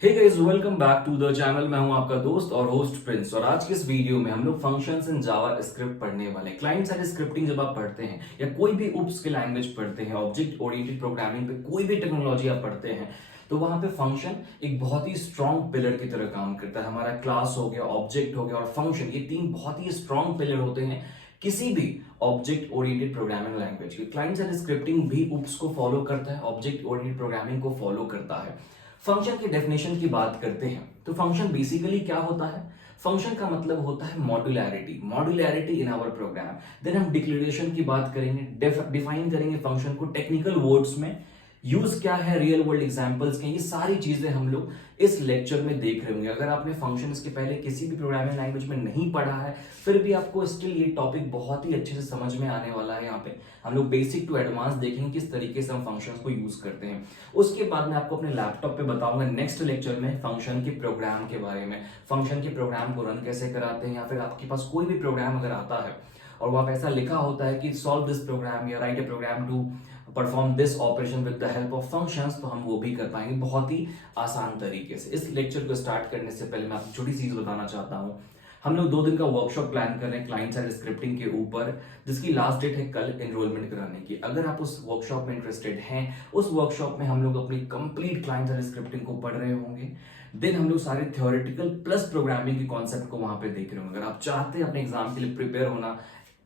Hey guys, welcome back to the channel. मैं हूं आपका दोस्त और होस्ट प्रिंस। और आज के इस वीडियो में हम लोग फंक्शंस इन जावा स्क्रिप्ट पढ़ने वाले। क्लाइंट साइड स्क्रिप्टिंग जब आप पढ़ते हैं या कोई भी उप्स की लैंग्वेज पढ़ते हैं, ऑब्जेक्ट ओरिएंटेड प्रोग्रामिंग पे कोई भी टेक्नोलॉजी आप पढ़ते हैं, तो वहां पे फंक्शन एक बहुत ही स्ट्रॉन्ग पिलर की तरह काम करता है। हमारा क्लास हो गया, ऑब्जेक्ट हो गया और फंक्शन, ये तीन बहुत ही स्ट्रॉन्ग पिलर होते हैं किसी भी ऑब्जेक्ट ओरिएंटेड प्रोग्रामिंग लैंग्वेज की। क्लाइंट साइड स्क्रिप्टिंग भी उप्स को फॉलो करता है, ऑब्जेक्ट ओरिएंटेड प्रोग्रामिंग को फॉलो करता है। फंक्शन की डेफिनेशन की बात करते हैं तो फंक्शन बेसिकली क्या होता है? फंक्शन का मतलब होता है modularity, modularity in our program. Then हम डिक्लेरेशन की बात करेंगे, डिफाइन करेंगे फंक्शन को टेक्निकल वर्ड्स में, यूज क्या है, रियल वर्ल्ड एग्जांपल्स के, ये सारी चीजें हम लोग इस लेक्चर में देख रहे होंगे। अगर आपने फंक्शंस के पहले किसी भी प्रोग्रामिंग लैंग्वेज में नहीं पढ़ा है, फिर भी आपको स्टिल ये टॉपिक बहुत ही अच्छे से समझ में आने वाला है। यहाँ पे हम लोग बेसिक टू एडवांस देखेंगे किस तरीके से हम फंक्शंस को यूज करते हैं। उसके बाद मैं आपको अपने लैपटॉप पे बताऊंगा नेक्स्ट लेक्चर में फंक्शन के प्रोग्राम के बारे में, फंक्शन के प्रोग्राम को रन कैसे कराते हैं, या फिर आपके पास कोई भी प्रोग्राम अगर आता है और वहां पे ऐसा लिखा होता है कि सॉल्व दिस प्रोग्राम या write a program to perform this operation with the help of functions, तो हम वो भी कर पाएंगे बहुत ही आसान तरीके से। इस लेक्चर को स्टार्ट करने से पहले मैं आपको छोटी सी चीज बताना चाहता हूँ। हम लोग 2 दिन का वर्कशॉप प्लान कर रहे हैं क्लाइंट साइड स्क्रिप्टिंग के ऊपर, जिसकी लास्ट डेट है कल एनरोलमेंट कराने की। अगर आप उस वर्कशॉप में इंटरेस्टेड हैं, उस वर्कशॉप में हम लोग अपनी कंप्लीट क्लाइंट साइड स्क्रिप्टिंग को पढ़ रहे होंगे। देन हम लोग सारे थ्योरेटिकल प्लस प्रोग्रामिंग के कॉन्सेप्ट को वहां पे देख रहे होंगे। अगर आप चाहते हैं अपने एग्जाम के लिए प्रिपेयर होना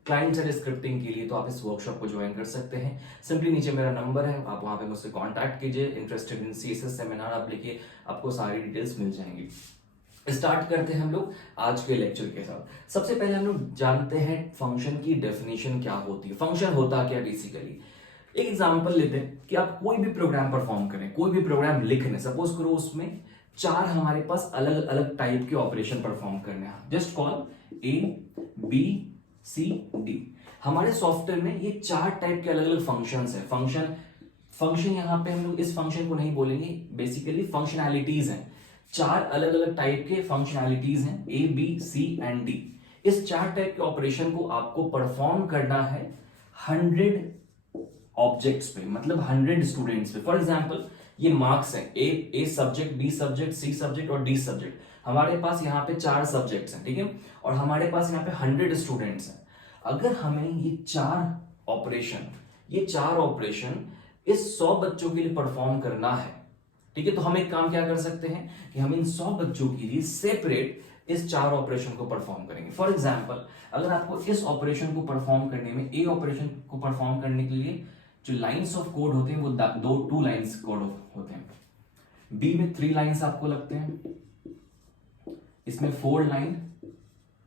क्लाइंट साइड स्क्रिप्टिंग के लिए, तो आप इस वर्कशॉप को ज्वाइन कर सकते हैं। सिंपली नीचे मेरा नंबर है, आप वहां पे मुझसे कांटेक्ट कीजिए। इंटरेस्टेड इन सीएसएस सेमिनार आप लिखिए, आपको सारी डिटेल्स मिल जाएंगी। स्टार्ट करते हैं हम लोग आज के लेक्चर के साथ। सबसे पहले हम लोग जानते हैं फंक्शन की डेफिनेशन क्या होती है, फंक्शन होता क्या बेसिकली। एक एग्जांपल लेते हैं कि आप कोई भी प्रोग्राम परफॉर्म करें, कोई भी प्रोग्राम लिख रहे हैं, सपोज करो उसमें 4 हमारे पास अलग अलग टाइप के ऑपरेशन परफॉर्म करने हैं। Just call A B C D. हमारे सॉफ्टवेयर में ये 4 टाइप के अलग अलग फंक्शंस हैं। फंक्शन यहां पे हम लोग इस फंक्शन को नहीं बोलेंगे, बेसिकली फंक्शनैलिटीज हैं। 4 अलग अलग टाइप के फंक्शनैलिटीज हैं, A B C and D. इस 4 टाइप के ऑपरेशन को आपको परफॉर्म करना है 100 ऑब्जेक्ट्स पे, मतलब 100 स्टूडेंट्स पे। फॉर एग्जाम्पल ये मार्क्स है, A subject, B subject, C subject और डी सब्जेक्ट। हमारे पास यहाँ पे 4 सब्जेक्ट्स हैं, ठीक है, और हमारे पास यहाँ पे 100 स्टूडेंट्स हैं। अगर हमें ये 4 ऑपरेशन इस 100 बच्चों के लिए परफॉर्म करना है, ठीक है, तो हम एक काम क्या कर सकते हैं कि हम इन 100 बच्चों के लिए सेपरेट इस 4 ऑपरेशन को परफॉर्म करेंगे। फॉर एग्जाम्पल अगर आपको इस ऑपरेशन को परफॉर्म करने में, ए ऑपरेशन को परफॉर्म करने के लिए जो लाइंस ऑफ कोड होते हैं वो 2 लाइंस कोड होते हैं। बी में 3 लाइंस आपको लगते हैं, इसमें 4 लाइन,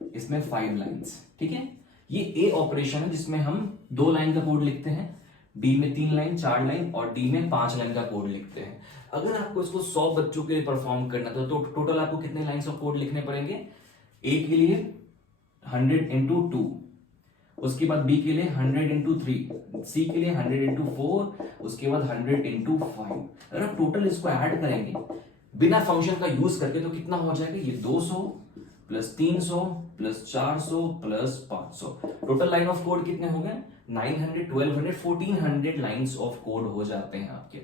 इसमें 5 लाइंस, ठीक है। ये ए ऑपरेशन है जिसमें हम 2 लाइन का कोड लिखते हैं, बी में 3 लाइन, 4 लाइन और डी में 5 लाइन का कोड लिखते हैं। अगर आपको इसको 100 बच्चों के लिए परफॉर्म करना था तो टोटल आपको कितने लाइंस ऑफ कोड लिखने पड़ेंगे? ए के लिए 100 इंटू 2, उसके बाद बी के लिए 100 इंटू 3, सी के लिए 100 इंटू 4, उसके बाद 100 इंटू 5। अगर आप टोटल इसको ऐड करेंगे बिना फंक्शन का यूज करके तो कितना हो जाएगा? ये 200 plus 300 plus 400 plus 500। Total line of code कितने हो गए? 900, 1200, 1400 लाइंस ऑफ कोड हो जाते हैं आपके।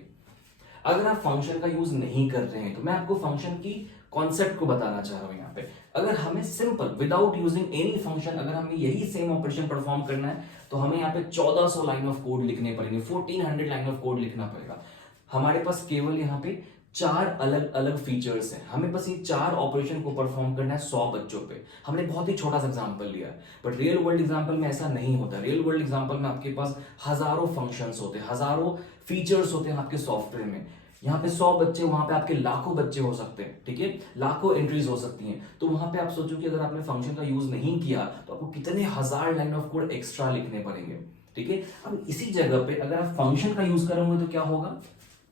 अगर आप फंक्शन का यूज नहीं कर रहे हैं तो मैं आपको फंक्शन की कॉन्सेप्ट को बताना चाह रहा हूं यहाँ पे। अगर हमें simple without using any function, अगर हमें यही सेम ऑपरेशन परफॉर्म करना है तो हमें यहाँ पे 1400 लाइन ऑफ कोड लिखने पड़ेंगे, 1400 लाइन ऑफ कोड लिखना पड़ेगा। हमारे पास केवल यहाँ पे 4 अलग अलग फीचर्स हैं, हमें बस ये 4 ऑपरेशन को परफॉर्म करना है 100 बच्चों पे। हमने बहुत ही छोटा सा एग्जांपल लिया है, बट रियल वर्ल्ड एग्जांपल में ऐसा नहीं होता। रियल वर्ल्ड एग्जांपल में आपके पास हजारों फंक्शंस होते हैं, हजारों फीचर्स होते हैं आपके सॉफ्टवेयर में। यहाँ पे 100 बच्चे, वहां पे आपके लाखों बच्चे हो सकते हैं, ठीक है, लाखों एंट्रीज हो सकती हैं। तो वहां पे आप सोचो कि अगर आपने फंक्शन का यूज नहीं किया तो आपको कितने हजार लाइन ऑफ कोड एक्स्ट्रा लिखने पड़ेंगे, ठीक है। अब इसी जगह पे अगर आप फंक्शन का यूज करोगे तो क्या होगा,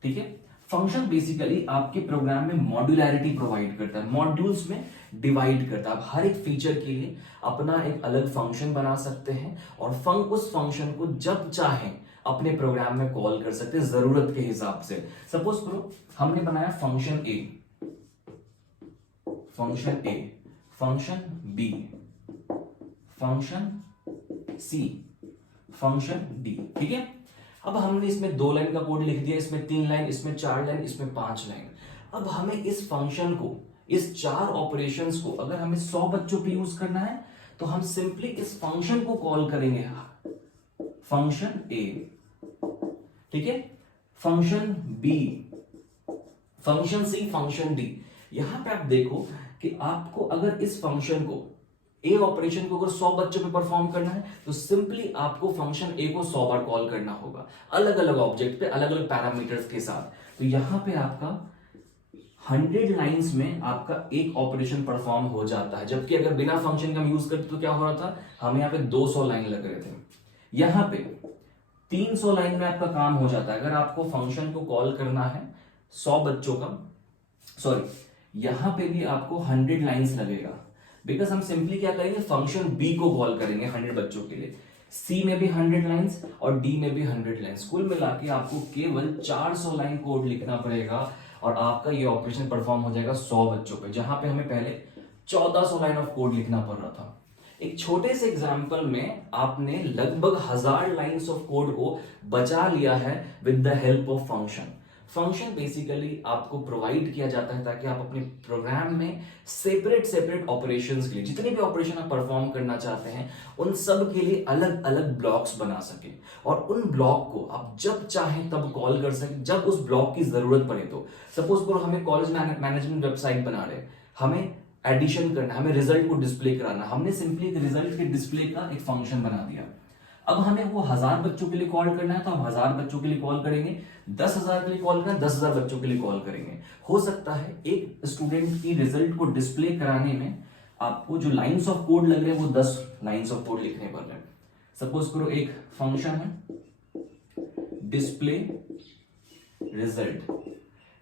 ठीक है। फंक्शन बेसिकली आपके प्रोग्राम में मॉड्यूलैरिटी प्रोवाइड करता है, मॉड्यूल्स में डिवाइड करता है। आप हर एक फीचर के लिए अपना एक अलग फंक्शन बना सकते हैं और उस फंक्शन को जब चाहें अपने प्रोग्राम में कॉल कर सकते हैं जरूरत के हिसाब से। सपोज करो हमने बनाया फंक्शन ए, फंक्शन बी, फंक्शन सी, फंक्शन डी, ठीक है। अब हमने इसमें 2 लाइन का कोड लिख दिया, इसमें 3 लाइन, इसमें 4 लाइन, इसमें 5 लाइन। अब हमें इस फंक्शन को, इस 4 ऑपरेशंस को अगर हमें 100 बच्चों पे यूज करना है तो हम सिंपली इस फंक्शन को कॉल करेंगे, फंक्शन ए, ठीक है, फंक्शन बी, फंक्शन सी, फंक्शन डी। यहां पे आप देखो कि आपको अगर इस फंक्शन को, ए ऑपरेशन को अगर 100 बच्चों पे परफॉर्म करना है तो सिंपली आपको फंक्शन ए को 100 बार कॉल करना होगा, अलग अलग ऑब्जेक्ट पे, अलग अलग पैरामीटर्स के साथ। तो यहां पे आपका 100 लाइंस में आपका एक ऑपरेशन परफॉर्म हो जाता है, जबकि अगर बिना फंक्शन का हम यूज करते तो क्या हो रहा था, हमें यहाँ पे 200 लाइन लग रहे थे। यहां पे 300 लाइन में आपका काम हो जाता है अगर आपको फंक्शन को कॉल करना है 100 बच्चों का। सॉरी, यहां पे भी आपको 100 लाइंस लगेगा, बिकॉज हम सिंपली क्या करेंगे, फंक्शन बी को कॉल करेंगे 100 बच्चों के लिए। सी में भी 100 लाइंस और डी में भी 100 लाइंस, कुल मिला के आपको केवल 400 लाइन कोड लिखना पड़ेगा और आपका ये ऑपरेशन परफॉर्म हो जाएगा 100 बच्चों पे, जहां पे हमें पहले 1400 लाइन ऑफ कोड लिखना पड़ रहा था। एक छोटे से एग्जांपल में आपने लगभग 1000 लाइंस ऑफ कोड को बचा लिया है with the help of function. Function basically आपको प्रोवाइड किया जाता है ताकि आप अपने प्रोग्राम में सेपरेट सेपरेट ऑपरेशंस के लिए, जितने भी ऑपरेशन आप परफॉर्म करना चाहते हैं, उन सब के लिए अलग अलग ब्लॉक्स बना सके और उन ब्लॉक को आप जब चाहें तब कॉल कर सके, जब उस ब्लॉक की जरूरत पड़े। तो सपोज करो हमें कॉलेज मैनेजमेंट वेबसाइट बना रहे, हमें एडिशन करना, हमें रिजल्ट को डिस्प्ले कराना, हमने सिंपली एक रिजल्ट के डिस्प्ले का एक फंक्शन बना दिया। अब हमें वो 1000 बच्चों के लिए कॉल करना है तो हम 1000 बच्चों के लिए कॉल करेंगे, 10,000 के लिए कॉल करना है 10,000 बच्चों के लिए कॉल करेंगे। हो सकता है एक स्टूडेंट की रिजल्ट को डिस्प्ले कराने में आपको जो लाइंस ऑफ कोड लग रहे हैं वो 10 लाइंस ऑफ कोड लिखने पड़ रहे हैं। सपोज करो एक फंक्शन है डिस्प्ले रिजल्ट,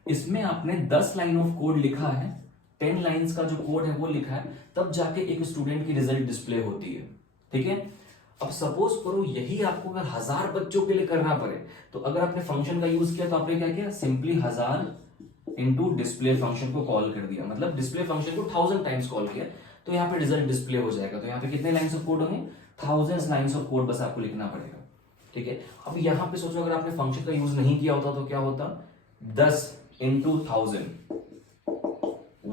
इसमें आपने 10 लाइन ऑफ कोड लिखा है, 10 लाइंस का जो कोड है वो लिखा है, तब जाके एक स्टूडेंट की रिजल्ट डिस्प्ले होती है, ठीक है। अब सपोज करो यही आपको अगर 1000 बच्चों के लिए करना पड़े तो अगर आपने फंक्शन का यूज किया तो आपने क्या किया, सिंपली 1000 इंटू डिस्प्ले फंक्शन को कॉल कर दिया, मतलब डिस्प्ले फंक्शन को 1000 टाइम्स कॉल किया तो यहाँ पे रिजल्ट डिस्प्ले हो जाएगा। तो यहाँ पे कितने लाइंस ऑफ कोड होंगे, 1000 लाइंस ऑफ कोड बस आपको लिखना पड़ेगा, ठीक है। अब यहाँ पे सोचो अगर आपने फंक्शन का यूज नहीं किया होता तो क्या होता, 10 into 1000,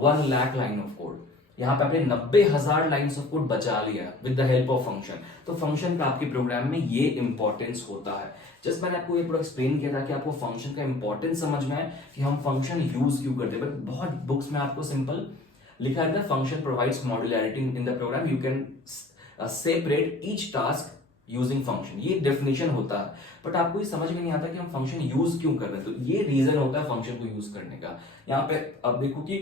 1 lakh line of code. यहाँ पे आपने 90,000 लाइंस ऑफ कोड बचा लिया with the help of function. तो फंक्शन का आपके प्रोग्राम में ये इंपॉर्टेंस होता है। जस्ट मैंने आपको ये पूरा एक्सप्लेन किया था कि आपको फंक्शन का इंपॉर्टेंस समझ में आए कि हम फंक्शन यूज क्यों करते हैं। बट बहुत बुक्स में आपको सिंपल लिखा रहता है, function provides modularity in the program, you can separate each task using function, ये डेफिनेशन होता है। बट आपको ये समझ में नहीं आता कि हम फंक्शन यूज क्यों कर रहे हैं। तो ये रीजन होता है फंक्शन को यूज करने का। यहाँ पे अब देखो कि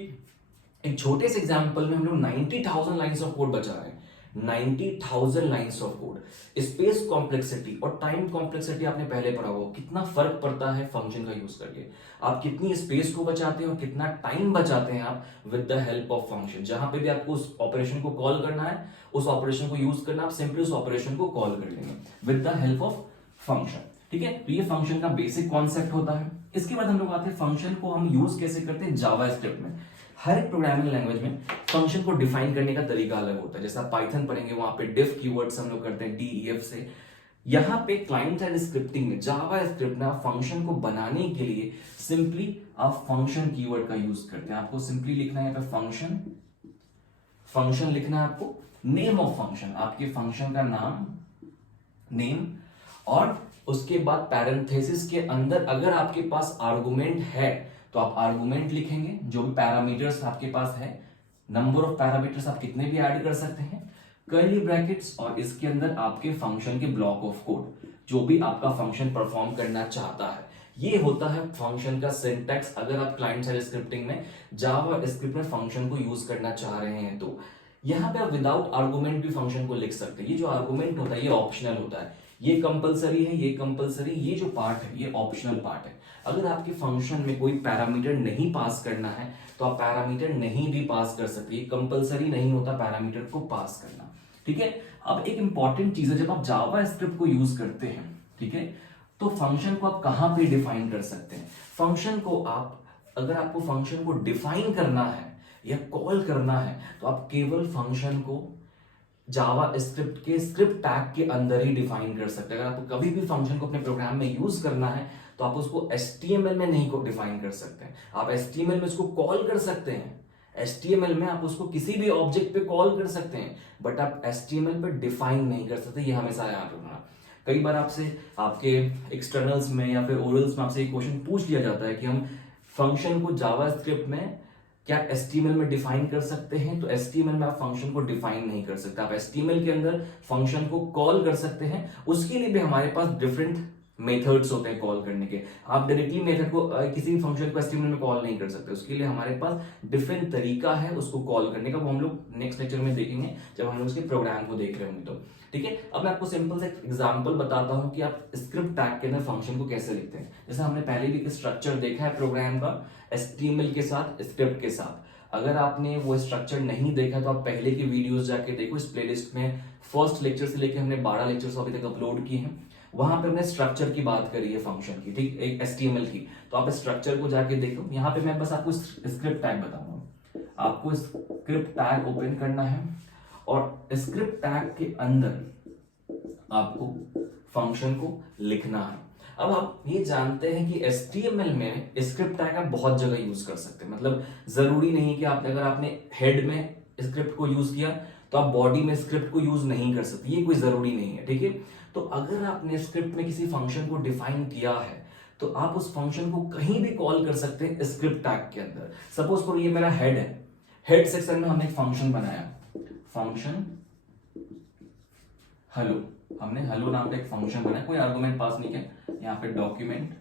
एक छोटे से एग्जांपल में हम लोग 90,000 लाइंस ऑफ कोड बचा रहे हैं, 90,000 lines of code. Space complexity और टाइम कॉम्प्लेक्सिटी आपने पहले पढ़ा होगा, कितना फर्क पड़ता है फंक्शन का यूज करके। आप कितनी स्पेस को बचाते हैं और कितना टाइम बचाते हैं आप with the help of function. जहां पे भी आपको उस ऑपरेशन को कॉल करना है, उस ऑपरेशन को यूज करना, आप सिंपली उस ऑपरेशन को कॉल कर लेंगे with the help of function, ठीक है। तो ये फंक्शन का बेसिक कॉन्सेप्ट होता है। इसके बाद हम लोग आते हैं फंक्शन को हम यूज कैसे करते हैं जावा स्क्रिप्ट में। हर एक प्रोग्रामिंग लैंग्वेज में फंक्शन को डिफाइन करने का तरीका अलग होता है। जैसे आप पाइथन पढ़ेंगे वहां पे डिफ कीवर्ड्स हम लोग करते हैं DEF से। यहाँ पे क्लाइंट साइड स्क्रिप्टिंग में, जावा स्क्रिप्ट में आप फंक्शन को बनाने के लिए सिंपली आप फंक्शन कीवर्ड का यूज करते हैं। आपको सिंपली लिखना है यहाँ पे फंक्शन, फंक्शन लिखना है आपको, नेम ऑफ फंक्शन, आपके फंक्शन का नाम, नेम, और उसके बाद पैरेंथेसिस के अंदर अगर आपके पास आर्गुमेंट है तो आप आर्गुमेंट लिखेंगे, जो भी पैरामीटर्स आपके पास है, नंबर ऑफ पैरामीटर्स आप कितने भी ऐड कर सकते हैं, कर्ली ब्रैकेट्स, और इसके अंदर आपके फंक्शन के ब्लॉक ऑफ कोड, जो भी आपका फंक्शन परफॉर्म करना चाहता है। ये होता है फंक्शन का सिंटैक्स अगर आप क्लाइंट साइड स्क्रिप्टिंग में जावा स्क्रिप्ट में फंक्शन को यूज करना चाह रहे हैं। तो यहाँ पे आप विदाउट आर्गुमेंट भी फंक्शन को लिख सकते हैं। ये जो आर्गुमेंट होता है ये ऑप्शनल होता है, ये कंपलसरी है, ये कंपलसरी, ये जो पार्ट है ये ऑप्शनल पार्ट है। अगर आपके फंक्शन में कोई पैरामीटर नहीं पास करना है तो आप पैरामीटर नहीं भी पास कर सकते, ये कंपलसरी नहीं होता पैरामीटर को पास करना, ठीक है। अब एक इंपॉर्टेंट चीज है, जब आप जावा स्क्रिप्ट को यूज करते हैं, ठीक है, तो फंक्शन को आप कहां पे डिफाइन कर सकते हैं। फंक्शन को आप, अगर आपको फंक्शन को डिफाइन करना है या कॉल करना है तो आप केवल फंक्शन को जावा स्क्रिप्ट के स्क्रिप्ट टैग के अंदर ही डिफाइन कर सकते हैं। अगर आपको कभी भी फंक्शन को अपने प्रोग्राम में यूज करना है तो आप उसको HTML में नहीं डिफाइन कर सकते हैं। आप HTML में उसको कॉल कर सकते हैं, HTML में आप उसको किसी भी ऑब्जेक्ट पे कॉल कर सकते हैं, बट आप HTML पे डिफाइन नहीं कर सकते। ये हमेशा याद रखना। कई बार आपसे आपके एक्सटर्नल्स में या फिर ओरल्स में आपसे एक क्वेश्चन पूछ लिया जाता है कि हम फंक्शन को जावास्क्रिप्ट में क्या HTML में डिफाइन कर सकते हैं, तो HTML में आप फंक्शन को डिफाइन नहीं कर सकते। आप HTML के अंदर फंक्शन को कॉल कर सकते हैं, उसके लिए भी हमारे पास डिफरेंट मेथड्स होते हैं कॉल करने के। आप डायरेक्टली मेथड को किसी भी फंक्शन को HTML में कॉल नहीं कर सकते, उसके लिए हमारे पास डिफरेंट तरीका है उसको कॉल करने का, वो हम लोग नेक्स्ट लेक्चर में देखेंगे जब हम लोग उसके प्रोग्राम को देख रहे होंगे तो। ठीक है, अब मैं आपको सिंपल से एग्जांपल बताता हूं कि आप स्क्रिप्ट टैग के अंदर फंक्शन को कैसे लिखते हैं। जैसे हमने पहले भी स्ट्रक्चर देखा है प्रोग्राम का, HTML के साथ, स्क्रिप्ट के साथ। अगर आपने वो स्ट्रक्चर नहीं देखा तो आप पहले की वीडियोस जाके देखो, इस प्लेलिस्ट में फर्स्ट लेक्चर से लेकर हमने 12 लेक्चर्स अभी तक अपलोड किए हैं, वहां पे हमने स्ट्रक्चर की बात करी है फंक्शन की, ठीक, एक HTML की। तो आप स्ट्रक्चर को जाके देखो। यहाँ पे मैं बस आपको स्क्रिप्ट टैग बताऊंगा। आपको स्क्रिप्ट टैग ओपन करना है और स्क्रिप्ट टैग के अंदर आपको फंक्शन को लिखना है। अब आप ये जानते हैं कि HTML में स्क्रिप्ट टैग आप बहुत जगह यूज कर सकते हैं। मतलब जरूरी नहीं कि आप, अगर आपने हेड में स्क्रिप्ट को यूज किया तो आप बॉडी में स्क्रिप्ट को यूज नहीं कर सकते, ये कोई जरूरी नहीं है। ठीक है, तो अगर आपने स्क्रिप्ट में किसी फंक्शन को डिफाइन किया है तो आप उस फंक्शन को कहीं भी कॉल कर सकते हैं स्क्रिप्ट टैग के अंदर। सपोज करो ये मेरा हेड है, हेड सेक्शन में हमने एक फंक्शन बनाया, फंक्शन हेलो। हमने हेलो नाम का एक फंक्शन बनाया, कोई आर्गुमेंट पास नहीं किया। यहां पे document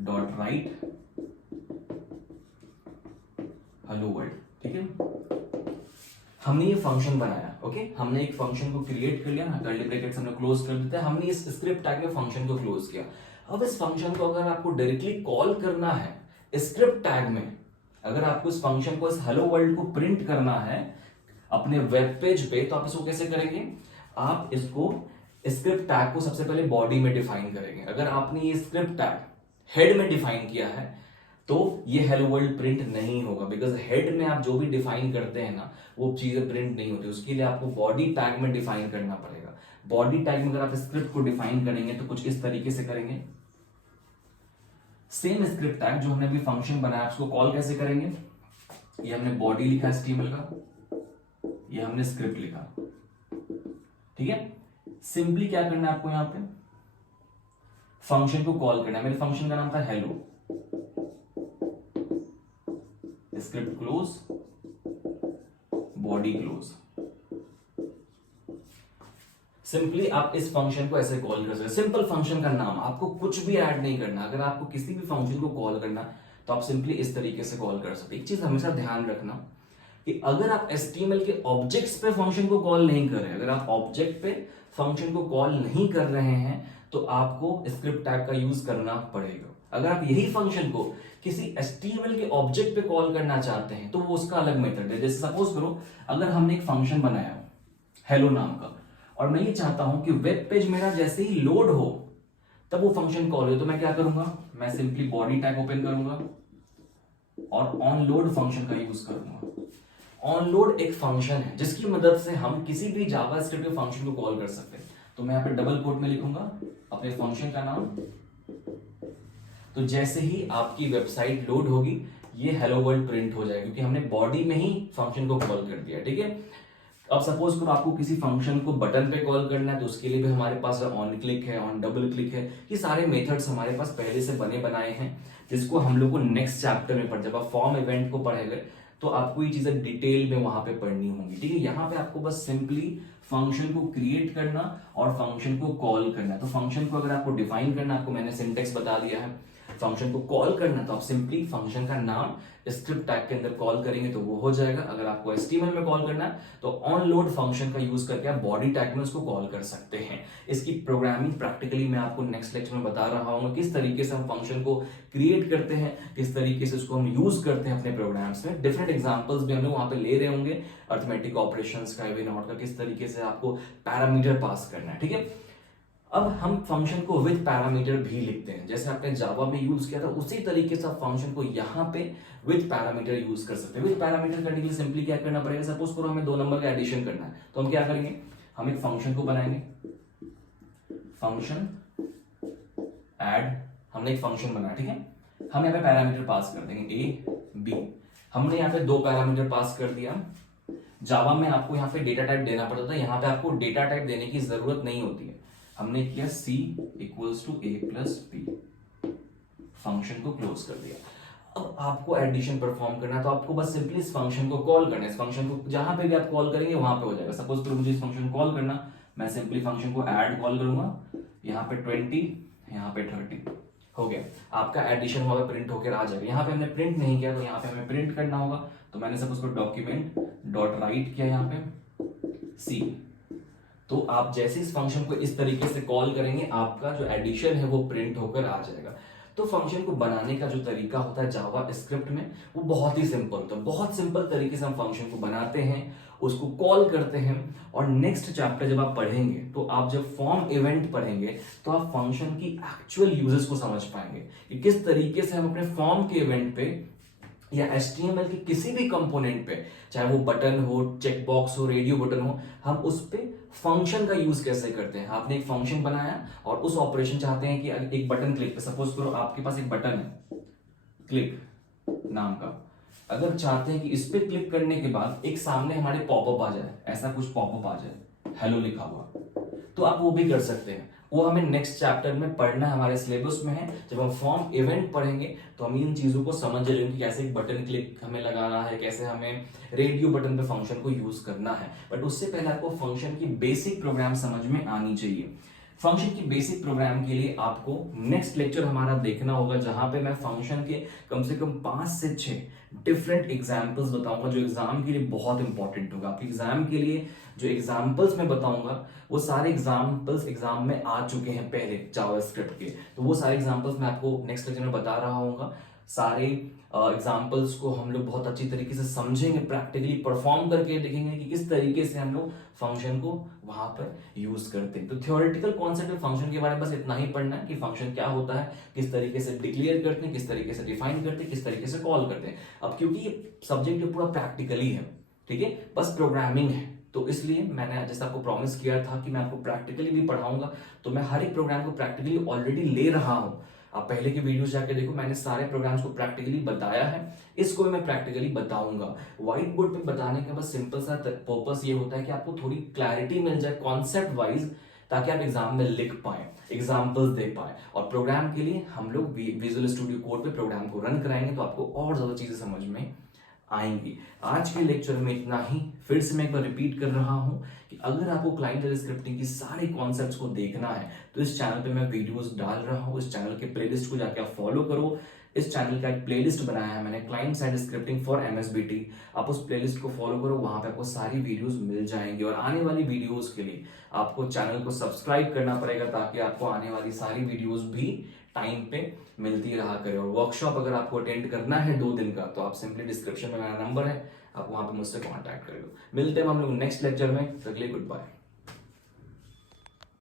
dot right hello world. ठीक है, हमने ये फंक्शन बनाया। ओके, हमने एक फंक्शन को क्रिएट कर लिया, कर्ली ब्रैकेट्स हमने क्लोज कर देते हैं, हमने इस स्क्रिप्ट टैग में फंक्शन को क्लोज किया। अब इस फंक्शन को अगर आपको डायरेक्टली कॉल करना है स्क्रिप्ट टैग में, अगर आपको इस फंक्शन को, इस हेलो वर्ल्ड को प्रिंट करना है अपने वेब पेज पे, तो आप इसको कैसे करेंगे? आप इसको स्क्रिप्ट टैग को सबसे पहले बॉडी में डिफाइन करेंगे। अगर आपने ये स्क्रिप्ट टैग हेड में डिफाइन किया है तो ये हेलो वर्ल्ड प्रिंट नहीं होगा, बिकॉज हेड में आप जो भी डिफाइन करते हैं ना वो चीजें प्रिंट नहीं होती। उसके लिए आपको बॉडी टैग में डिफाइन करना पड़ेगा। बॉडी टैग में अगर आप स्क्रिप्ट को डिफाइन करेंगे तो कुछ इस तरीके से करेंगे। सेम स्क्रिप्ट टैग जो हमने अभी फंक्शन बनाया उसको कॉल कैसे करेंगे? ये हमने बॉडी लिखा HTML का, ये हमने स्क्रिप्ट लिखा। ठीक है, सिंपली क्या करना है आपको, यहां पे फंक्शन को कॉल करना है। मेरे फंक्शन का नाम था hello, script close, body close. Simply आप इस फंक्शन को ऐसे कॉल कर सकते हैं। सिंपल फंक्शन का नाम, आपको कुछ भी ऐड नहीं करना। अगर आपको किसी भी फंक्शन को कॉल करना तो आप सिंपली इस तरीके से कॉल कर सकते हैं। एक चीज हमेशा ध्यान रखना कि अगर आप HTML के ऑब्जेक्ट्स पे फंक्शन को कॉल नहीं कर रहे हैं, अगर आप ऑब्जेक्ट पे फंक्शन को कॉल नहीं कर रहे हैं तो आपको स्क्रिप्ट टैग का यूज करना पड़ेगा। अगर आप यही फंक्शन को किसी HTML के ऑब्जेक्ट पे कॉल करना चाहते हैं तो वो उसका अलग मेथड है। जैसे सपोज करो अगर हमने एक फंक्शन बनाया हेलो नाम का और मैं ये चाहता हूं कि वेब पेज मेरा जैसे ही लोड हो तब वो फंक्शन कॉल हो, तो मैं क्या करूंगा? मैं सिंपली बॉडी टैग ओपन करूंगा और ऑन लोड फंक्शन का यूज करूंगा। ऑन लोड एक फंक्शन है जिसकी मदद से हम किसी भी जावास्क्रिप्ट के फंक्शन को कॉल कर सकते हैं। तो मैं यहां पे डबल कोट में लिखूंगा अपने फंक्शन का नाम। तो जैसे ही आपकी वेबसाइट लोड होगी ये हेलो वर्ल्ड प्रिंट हो जाएगा, क्योंकि हमने बॉडी में ही फंक्शन को कॉल कर दिया। ठीक है, अब सपोज करो आपको किसी फंक्शन को बटन पे कॉल करना है तो उसके लिए भी हमारे पास ऑन क्लिक है, ऑन डबल क्लिक है, ये सारे मेथड्स हमारे पास पहले से बने बनाए हैं, जिसको हम लोग को नेक्स्ट चैप्टर में पढ़, जब आप फॉर्म इवेंट को पढ़ेंगे तो आपको ये चीजें डिटेल में वहां पे पढ़नी होंगी। ठीक है, यहाँ पे आपको बस सिंपली फंक्शन को क्रिएट करना और फंक्शन को कॉल करना। तो फंक्शन को अगर आपको डिफाइन करना, आपको मैंने सिंटेक्स बता दिया है। फंक्शन को कॉल करना तो आप सिंपली फंक्शन का नाम स्क्रिप्ट टैग के अंदर कॉल करेंगे तो वो हो जाएगा। अगर आपको HTML में कॉल करना है तो ऑन लोड फंक्शन का यूज करके आप बॉडी टैग में उसको कॉल कर सकते हैं। इसकी प्रोग्रामिंग प्रैक्टिकली मैं आपको नेक्स्ट लेक्चर में बता रहा हूँ, किस तरीके से हम फंक्शन को क्रिएट करते हैं, किस तरीके से उसको हम यूज करते हैं अपने प्रोग्राम्स में। डिफरेंट एग्जांपल्स भी हम लोग वहां पे ले रहे होंगे, अर्थमेटिक ऑपरेशंस का, वी नॉट का, किस तरीके से आपको पैरामीटर पास करना है। ठीक है, अब हम फंक्शन को विद पैरामीटर भी लिखते हैं, जैसे आपने जावा में यूज किया था उसी तरीके से आप फंक्शन को यहाँ पे विद पैरामीटर यूज कर सकते हैं। विद पैरामीटर करने के लिए सिंपली क्या करना पड़ेगा? सपोज करो हमें 2 नंबर का एडिशन करना है तो हम क्या करेंगे? हम एक फंक्शन को बनाएंगे, फंक्शन ऐड, हमने एक फंक्शन बनाया, ठीक है। हम यहाँ पे पैरामीटर पास कर देंगे ए बी, हमने यहाँ पे 2 पैरामीटर पास कर दिया। जावा में आपको यहाँ पे डेटा टाइप देना पड़ता था, यहाँ पे आपको डेटा टाइप देने की जरूरत नहीं होती है। हमने किया C equals to A plus B, function को क्लोज कर दिया। अब आपको एडिशन परफॉर्म करना है तो आपको बस सिंपली इस फंक्शन को कॉल करना है। इस फंक्शन को जहां पे भी आप कॉल करेंगे वहां पे हो जाएगा। सपोज करो मुझे इस फंक्शन को कॉल करना, मैं सिंपली फंक्शन को ऐड कॉल करूंगा, यहाँ पे 20, यहाँ पे 30 हो गया। आपका एडिशन वहां पे प्रिंट होकर आ जाएगा। यहाँ पे हमने प्रिंट नहीं किया तो यहाँ पे हमें प्रिंट करना होगा। तो मैंने सपोज को डॉक्यूमेंट डॉट राइट किया यहाँ पे सी, तो आप जैसे इस फंक्शन को इस तरीके से कॉल करेंगे आपका जो एडिशन है वो प्रिंट होकर आ जाएगा। तो फंक्शन को बनाने का जो तरीका होता है जावा स्क्रिप्ट में वो बहुत ही सिंपल होता है। बहुत सिंपल तरीके से हम फंक्शन को बनाते हैं, उसको कॉल करते हैं, और नेक्स्ट चैप्टर जब आप पढ़ेंगे तो आप जब फॉर्म इवेंट पढ़ेंगे तो आप फंक्शन की एक्चुअल यूजेस को समझ पाएंगे कि किस तरीके से हम अपने फॉर्म के इवेंट पे या HTML के किसी भी कंपोनेंट पे, चाहे वो बटन हो, चेकबॉक्स हो, रेडियो बटन हो, हम उस पे फंक्शन का यूज कैसे करते हैं। आपने एक फंक्शन बनाया और उस ऑपरेशन चाहते हैं कि एक बटन क्लिक पे, सपोज करो आपके पास एक बटन है क्लिक नाम का, अगर चाहते हैं कि इस पे क्लिक करने के बाद एक सामने हमारे पॉपअप आ जाए, ऐसा कुछ पॉपअप आ जाए हेलो लिखा हुआ, तो आप वो भी कर सकते हैं। वो हमें नेक्स्ट चैप्टर में पढ़ना हमारे सिलेबस में है। जब हम फॉर्म इवेंट पढ़ेंगे तो हम इन चीजों को समझ लेंगे कि कैसे एक बटन क्लिक हमें लगाना है, कैसे हमें रेडियो बटन पे फंक्शन को यूज करना है। बट उससे पहले आपको फंक्शन की बेसिक प्रोग्राम समझ में आनी चाहिए। फंक्शन की बेसिक प्रोग्राम के लिए आपको नेक्स्ट लेक्चर हमारा देखना होगा, जहां पे मैं फंक्शन के कम से कम 5 से 6 डिफरेंट एग्जाम्पल्स बताऊंगा जो एग्जाम के लिए बहुत इंपॉर्टेंट होगा। आपके एग्जाम के लिए जो एग्जाम्पल्स मैं बताऊंगा वो सारे एग्जाम्पल्स एग्जाम में आ चुके हैं पहले जावास्क्रिप्ट के, तो वो सारे एग्जाम्पल्स मैं आपको नेक्स्ट लेक्चर में बता रहा हूँ। सारे एग्जाम्पल्स को हम लोग बहुत अच्छी तरीके से समझेंगे, प्रैक्टिकली परफॉर्म करके देखेंगे कि किस तरीके से हम लोग फंक्शन को वहां पर यूज करते हैं। तो थ्योरेटिकल कॉन्सेप्ट फंक्शन के बारे में बस इतना ही पढ़ना है कि फंक्शन क्या होता है, किस तरीके से डिक्लेयर करते हैं, किस तरीके से डिफाइन करते हैं, किस तरीके से कॉल करते हैं। अब क्योंकि ये सब्जेक्ट पूरा प्रैक्टिकली है, ठीक है, बस प्रोग्रामिंग है, तो इसलिए मैंने जैसे आपको प्रॉमिस किया था कि मैं आपको प्रैक्टिकली भी पढ़ाऊंगा, तो मैं हर एक प्रोग्राम को प्रैक्टिकली ऑलरेडी ले रहा हूं। आप पहले के वीडियोस जाके देखो, मैंने सारे प्रोग्राम्स को प्रैक्टिकली बताया है, इसको भी मैं प्रैक्टिकली बताऊंगा। व्हाइट बोर्ड पे बताने का बस सिंपल सा पर्पस ये होता है कि आपको थोड़ी क्लैरिटी मिल जाए कॉन्सेप्ट वाइज, ताकि आप एग्जाम में लिख पाए, एग्जाम्पल्स दे पाए। और प्रोग्राम के लिए हम लोग विजुअल स्टूडियो कोड पे प्रोग्राम को रन कराएंगे, तो आपको और ज्यादा चीजें समझ में आएंगी। आज के लेक्चर में इतना ही। फिर से मैं एक बार रिपीट कर रहा हूं कि अगर आपको क्लाइंट साइड स्क्रिप्टिंग की सारे कॉन्सेप्ट्स को देखना है तो इस चैनल पे मैं वीडियोस डाल रहा हूं। इस चैनल के प्लेलिस्ट को जाके आप फॉलो करो। इस चैनल का एक प्लेलिस्ट बनाया है मैंने, client side scripting for MSBT। आप उस प्लेलिस्ट को फॉलो करो, वहां पे आपको सारी वीडियोस मिल जाएंगी। और आने वाली वीडियोस के लिए आपको चैनल को सब्सक्राइब करना पड़ेगा, ताकि आपको आने वाली सारी वीडियोस भी टाइम पे मिलती रहा करे। और वर्कशॉप अगर आपको अटेंड करना है 2 दिन का, तो आप सिंपली डिस्क्रिप्शन में मेरा नंबर है, आप वहां पे मुझसे कॉन्टैक्ट कर लो। मिलते हैं हम लोग नेक्स्ट लेक्चर में। तक के लिए गुड बाय।